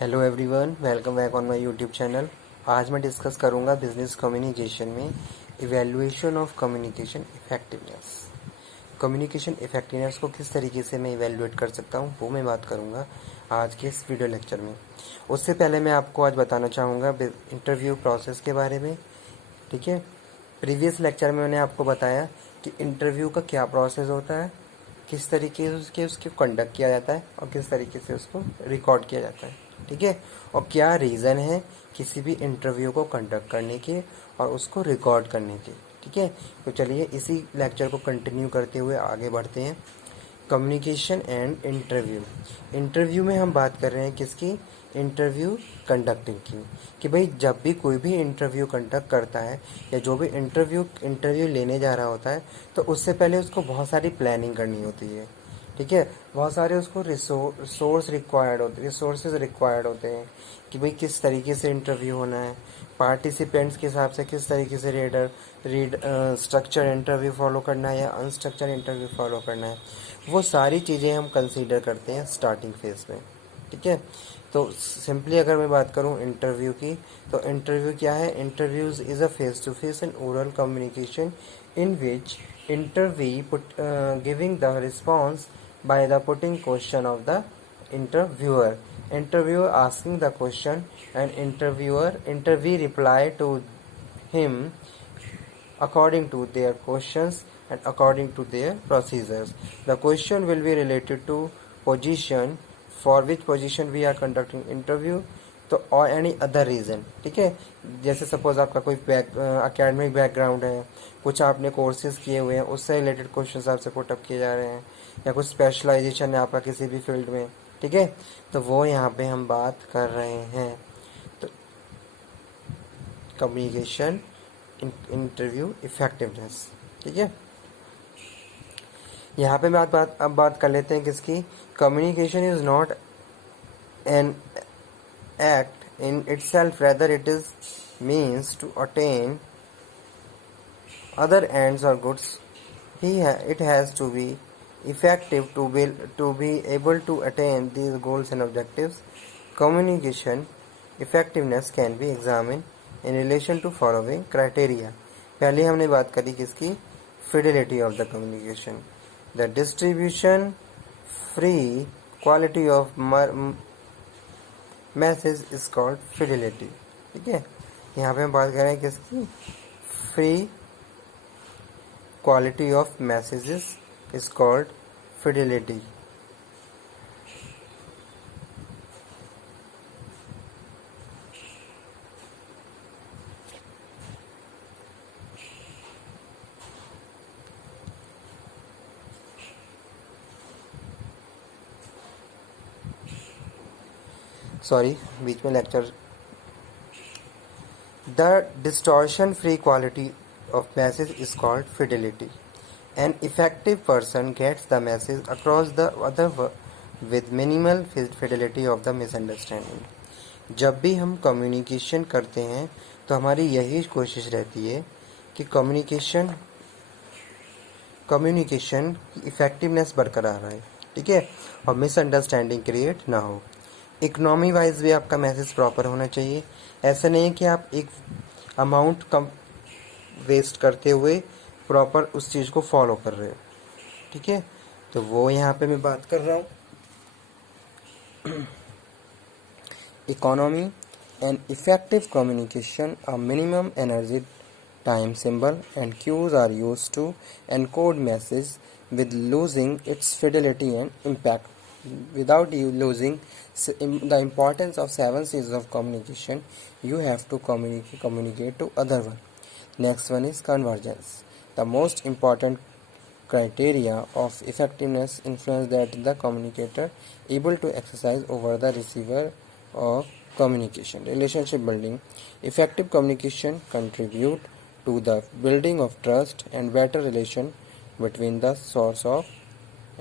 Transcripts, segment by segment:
Hello everyone, welcome back on my YouTube channel. आज मैं discuss करूंगा बिजनेस कम्युनिकेशन में evaluation of communication effectiveness. Communication effectiveness को किस तरीके से मैं इवैल्यूएट कर सकता हूं, वो मैं बात करूंगा आज के इस वीडियो लेक्चर में। उससे पहले मैं आपको आज बताना चाहूँगा इंटरव्यू प्रोसेस के बारे में। ठीक है, प्रीवियस लेक्चर में मैंने आपको बताया कि इंटरव्यू का क्या प्रोसेस होता है, किस तरीके से उसको कंडक्ट किया जाता है और किस तरीके से उसको रिकॉर्ड किया जाता है। ठीक है, और क्या रीज़न है किसी भी इंटरव्यू को कंडक्ट करने के और उसको रिकॉर्ड करने के। ठीक है, तो चलिए इसी लेक्चर को कंटिन्यू करते हुए आगे बढ़ते हैं। Communication and interview. इंटरव्यू में हम बात कर रहे हैं किसकी, इंटरव्यू कंडक्टिंग की। कि भाई जब भी कोई भी इंटरव्यू कंडक्ट करता है या जो भी इंटरव्यू लेने जा रहा होता है, तो उससे पहले उसको बहुत सारी प्लानिंग करनी होती है। ठीक है, बहुत सारे उसको रिसोर्सेज रिक्वायर्ड होते हैं कि भाई किस तरीके से इंटरव्यू होना है, पार्टिसिपेंट्स के हिसाब से किस तरीके से स्ट्रक्चर इंटरव्यू फॉलो करना है या अनस्ट्रक्चर इंटरव्यू फॉलो करना है। वो सारी चीज़ें हम कंसीडर करते हैं स्टार्टिंग फेज में। ठीक है, तो सिंपली अगर मैं बात करूं इंटरव्यू की, तो इंटरव्यू क्या है? Interviews is a face to face and oral communication in which interview giving the response by the putting question of the interviewer asking the question and interviewee reply to him according to their questions and according to their procedures. The question will be related to position, for which position we are conducting interview, तो और any other reason. ठीक है, जैसे suppose आपका कोई academic background है, कुछ आपने कोर्सेज किए हुए हैं, उससे रिलेटेड क्वेश्चन आपसे पुटअप किए जा रहे हैं, या कुछ स्पेशलाइजेशन है आपका किसी भी फील्ड में। ठीक है, तो वो यहाँ पे हम बात कर रहे हैं। तो कम्युनिकेशन इंटरव्यू इफेक्टिवनेस। ठीक है, यहाँ पे अब बात कर लेते हैं किसकी। Communication is not an act in itself, rather it is means to attain other ends or goods. It has to be effective to be able to attain these goals and objectives. Communication effectiveness can be examined in relation to following criteria. पहले हमने बात करी किसकी, fidelity of the communication, the distribution, free, quality of message is called Fidelity. ठीक है, यहाँ पे हम बात कर रहे हैं किसकी, free quality of messages is called fidelity. Sorry, बीच में lecture. The distortion free quality of message is called fidelity. An effective person gets the message across the other with minimal fidelity of the misunderstanding. जब भी हम communication करते हैं तो हमारी यही कोशिश रहती है कि कम्युनिकेशन की इफेक्टिवनेस बरकरार रहे। ठीक है, और मिसअंडरस्टैंडिंग क्रिएट ना हो। इकोनॉमी वाइज भी आपका मैसेज प्रॉपर होना चाहिए। ऐसा नहीं है कि आप एक अमाउंट कम वेस्ट करते हुए प्रॉपर उस चीज़ को फॉलो कर रहे हो। ठीक है, तो वो यहाँ पे मैं बात कर रहा हूँ। Economy and effective communication, a minimum energy time symbol and cues are used to encode message with losing its fidelity and impact. Without you losing the importance of 7 C's of communication, you have to communicate to other one. Next one is convergence. The most important criteria of effectiveness influence that the communicator able to exercise over the receiver of communication. Relationship building. Effective communication contribute to the building of trust and better relation between the source of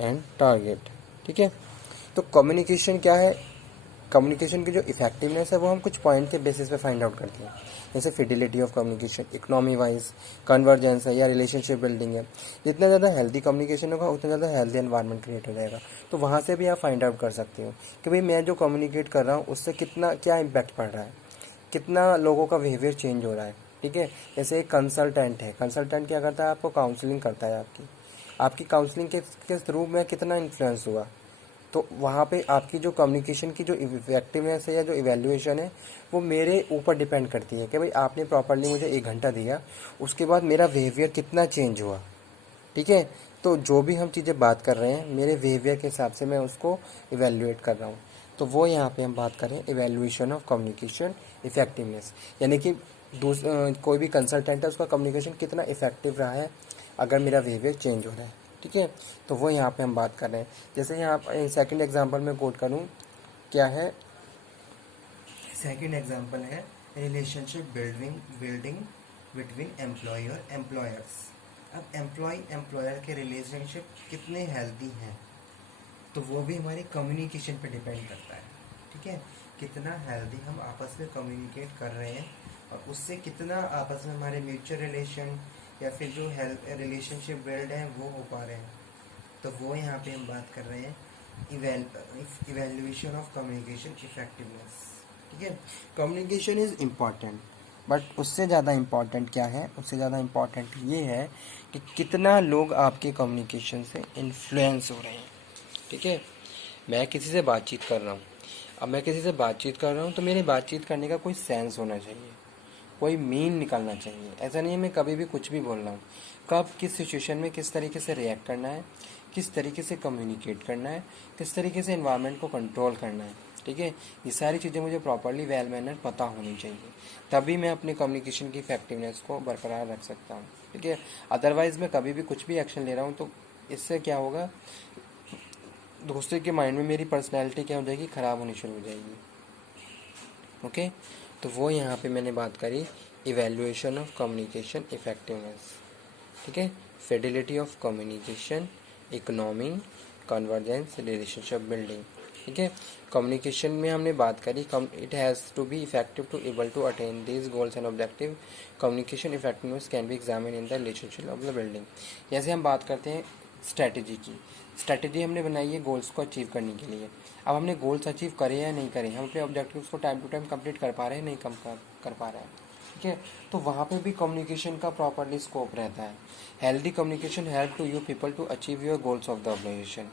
and target. ठीक है, तो communication क्या है? Communication की जो effectiveness है वो हम कुछ पॉइंट के बेसिस पे फाइंड आउट करते हैं, जैसे fidelity of communication, economy wise, convergence है या रिलेशनशिप बिल्डिंग है। जितना ज़्यादा हेल्दी कम्युनिकेशन होगा उतना ज़्यादा हेल्दी एनवायरनमेंट क्रिएट हो जाएगा। तो वहाँ से भी आप फाइंड आउट कर सकते हो कि भाई मैं जो कम्युनिकेट कर रहा हूँ उससे कितना क्या इम्पैक्ट पड़ रहा है, कितना लोगों का बिहेवियर चेंज हो रहा है। ठीक है, जैसे एक कंसल्टेंट है, कंसल्टेंट क्या करता है, आपको काउंसलिंग करता है, आपकी आपकी काउंसलिंग के थ्रू में कितना इन्फ्लुएंस हुआ। तो वहाँ पे आपकी जो कम्युनिकेशन की जो इफेक्टिवनेस है या जो इवैल्यूएशन है वो मेरे ऊपर डिपेंड करती है कि भाई आपने प्रॉपरली मुझे 1 घंटा दिया, उसके बाद मेरा बिहेवियर कितना चेंज हुआ। ठीक है, तो जो भी हम चीज़ें बात कर रहे हैं मेरे बिहेवियर के हिसाब से मैं उसको इवैल्यूएट कर रहा हूँ। तो वो यहाँ पे हम बात करें इवैल्यूएशन ऑफ कम्युनिकेशन इफेक्टिवनेस, यानी कि कोई भी कंसल्टेंट है उसका कम्युनिकेशन कितना इफेक्टिव रहा है अगर मेरा बिहेवियर चेंज हो रहा है। ठीक है, तो वो यहाँ पे हम बात कर रहे हैं। जैसे यहाँ सेकंड एग्जांपल में कोट करूँ, क्या है, सेकंड एग्जांपल है रिलेशनशिप बिल्डिंग बिटवीन एम्प्लॉय और एम्प्लॉयर्स। अब एम्प्लॉय एम्प्लॉयर के रिलेशनशिप कितने हेल्दी हैं तो वो भी हमारे कम्युनिकेशन पे डिपेंड करता है। ठीक है, कितना हेल्दी हम आपस में कम्युनिकेट कर रहे हैं और उससे कितना आपस में हमारे म्यूचुअल रिलेशन या फिर जो हेल्थ रिलेशनशिप बिल्ड है वो हो पा रहे हैं। तो वो यहाँ पे हम बात कर रहे हैं इवेल्युएशन ऑफ कम्युनिकेशन इफेक्टिवनेस। ठीक है, कम्युनिकेशन इज़ इम्पॉर्टेंट, बट उससे ज़्यादा इम्पॉर्टेंट क्या है, उससे ज़्यादा इम्पॉर्टेंट ये है कि कितना लोग आपके कम्युनिकेशन से इन्फ्लुएंस हो रहे हैं। ठीक है, मैं किसी से बातचीत कर रहा हूँ, अब मैं किसी से बातचीत कर रहा हूँ तो मेरे बातचीत करने का कोई सेंस होना चाहिए, कोई मीन निकलना चाहिए। ऐसा नहीं है मैं कभी भी कुछ भी बोल रहा हूँ, कब किस सिचुएशन में किस तरीके से रिएक्ट करना है, किस तरीके से कम्युनिकेट करना है, किस तरीके से एनवायरनमेंट को कंट्रोल करना है। ठीक है, ये सारी चीज़ें मुझे प्रॉपरली वेल मैनर पता होनी चाहिए, तभी मैं अपने कम्युनिकेशन की इफेक्टिवनेस को बरकरार रख सकता हूँ। ठीक है, अदरवाइज़ मैं कभी भी कुछ भी एक्शन ले रहा हूँ तो इससे क्या होगा, दूसरे के माइंड में मेरी पर्सनैलिटी क्या हो जाएगी, ख़राब होनी शुरू हो जाएगी। ओके, तो वो यहाँ पे मैंने बात करी इवैल्यूएशन ऑफ कम्युनिकेशन इफेक्टिवनेस। ठीक है, fidelity of communication, economy, convergence, relationship building. ठीक है, कम्युनिकेशन में हमने बात करी it has to be effective to able to attain these goals and objective. Communication effectiveness can be examine in the relationship of the building. जैसे हम बात करते हैं स्ट्रैटेजी की, स्ट्रैटेजी हमने बनाई है गोल्स को अचीव करने के लिए। अब हमने गोल्स अचीव करे या नहीं करे, हम अपने ऑब्जेक्टिव्स को टाइम टू टाइम कंप्लीट कर पा रहे हैं, नहीं कर पा रहे हैं। ठीक है, तो वहाँ पे भी कम्युनिकेशन का प्रॉपरली स्कोप रहता है। Healthy communication help to you people to achieve your goals of the organisation.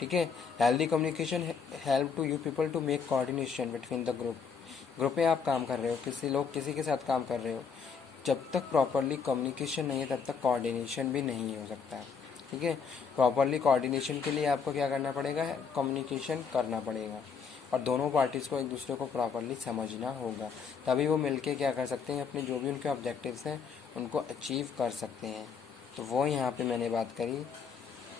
ठीक है, healthy communication help to you people to make coordination between the group में आप काम कर रहे हो, किसी के साथ काम कर रहे हो, जब तक प्रॉपरली कम्युनिकेशन नहीं है तब तक कोऑर्डिनेशन भी नहीं हो सकता है। ठीक है, प्रॉपरली कोऑर्डिनेशन के लिए आपको क्या करना पड़ेगा, कम्युनिकेशन करना पड़ेगा और दोनों पार्टीज़ को एक दूसरे को प्रॉपरली समझना होगा, तभी वो मिलके क्या कर सकते हैं, अपने जो भी उनके ऑब्जेक्टिव्स हैं उनको अचीव कर सकते हैं। तो वो यहाँ पे मैंने बात करी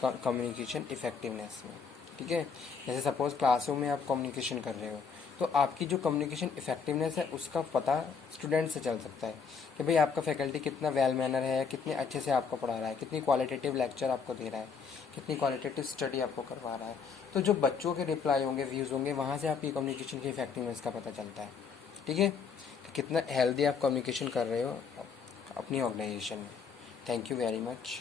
कम्युनिकेशन इफेक्टिवनेस में। ठीक है, जैसे सपोज़ क्लासरूम में आप कम्युनिकेशन कर रहे हो तो आपकी जो कम्युनिकेशन इफेक्टिवनेस है उसका पता स्टूडेंट से चल सकता है कि भाई आपका फैकल्टी कितना वेल मैनर है, कितने अच्छे से आपको पढ़ा रहा है, कितनी क्वालिटेटिव लेक्चर आपको दे रहा है, कितनी क्वालिटेटिव स्टडी आपको करवा रहा है। तो जो बच्चों के रिप्लाई होंगे, व्यूज़ होंगे, वहाँ से आपकी कम्युनिकेशन की इफेक्टिवनेस का पता चलता है। ठीक है, कि कितना हेल्दी आप कम्युनिकेशन कर रहे हो अपनी ऑर्गेनाइजेशन में। Thank you very much.